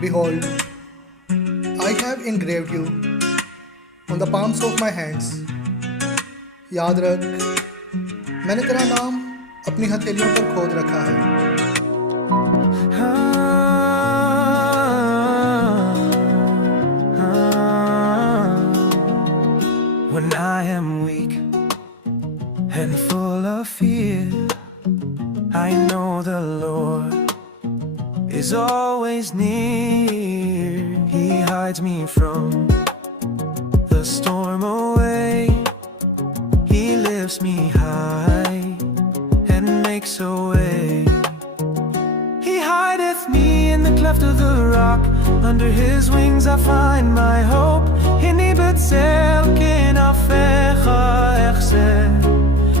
Behold, I have engraved you on the palms of my hands. याद रख, मैंने तेरा नाम अपनी हथेलियों पर खोद रखा है. When I am weak and full of fear, I know the Lord is always near. He hides me from the storm away. He lifts me high and makes a way. He hideth me in the cleft of the rock. Under his wings I find my hope. Hini betzel kinafecha echseh.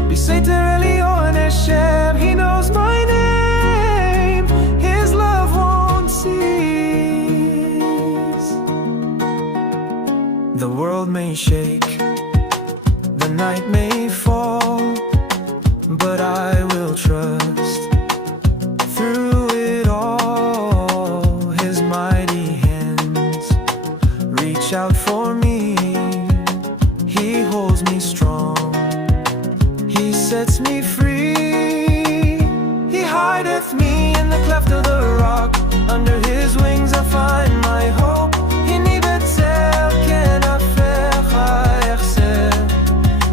B'seiter Elyon Hashem. He knows my name. His love won't cease. The world may shake, the night may fall, but I will trust through it all. His mighty hands reach out for me. He holds me strong. He sets me free. He hideth me in the cleft of the rock. Under his wings I find my hope. Hini betzel kenafecha echseh.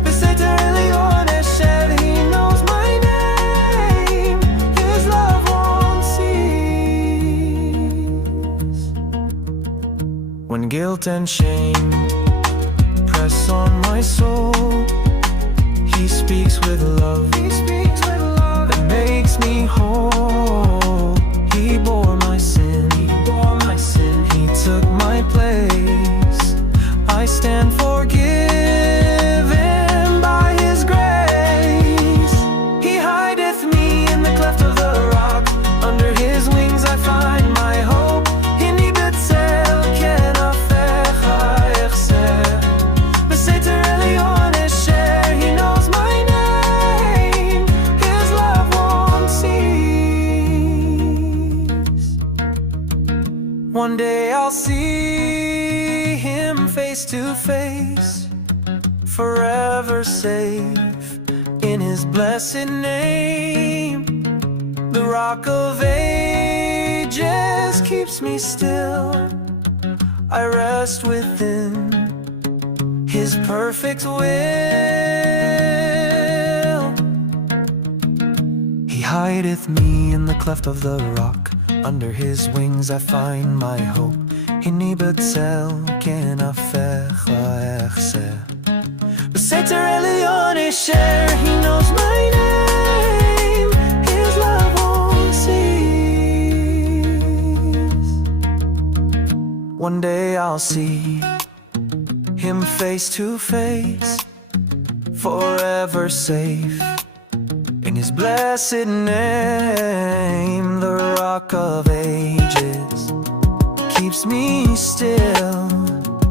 B'seiter Elyon Hashem. He knows my name. His love won't cease. When guilt and shame press on my soul, he speaks with love. That makes me whole. He bore my sin. He took my place. I stand forgiven by his grace. He hideth me in the cleft of the rock. Under his wings I find my hope. Hini betzel kenafecha echseh. B'seiter Elyon Hashem. He knows my name. His love won't cease. One day I'll see him face to face, forever safe in his blessed name. The rock of ages keeps me still. I rest within his perfect will. He hideth me in the cleft of the rock. Under his wings I find my hope. Hini betzel kenafecha echseh. B'seiter Elyon Hashem. He knows my name. His love won't cease. One day I'll see him face to face, forever safe in his blessed name. The rock of ages keeps me still.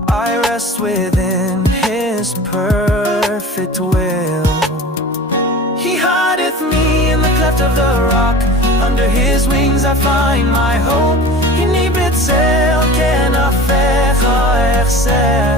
I rest within his perfect will. He hideth me in the cleft of the rock. Under his wings I find my hope. Hini betzel kenafecha echseh.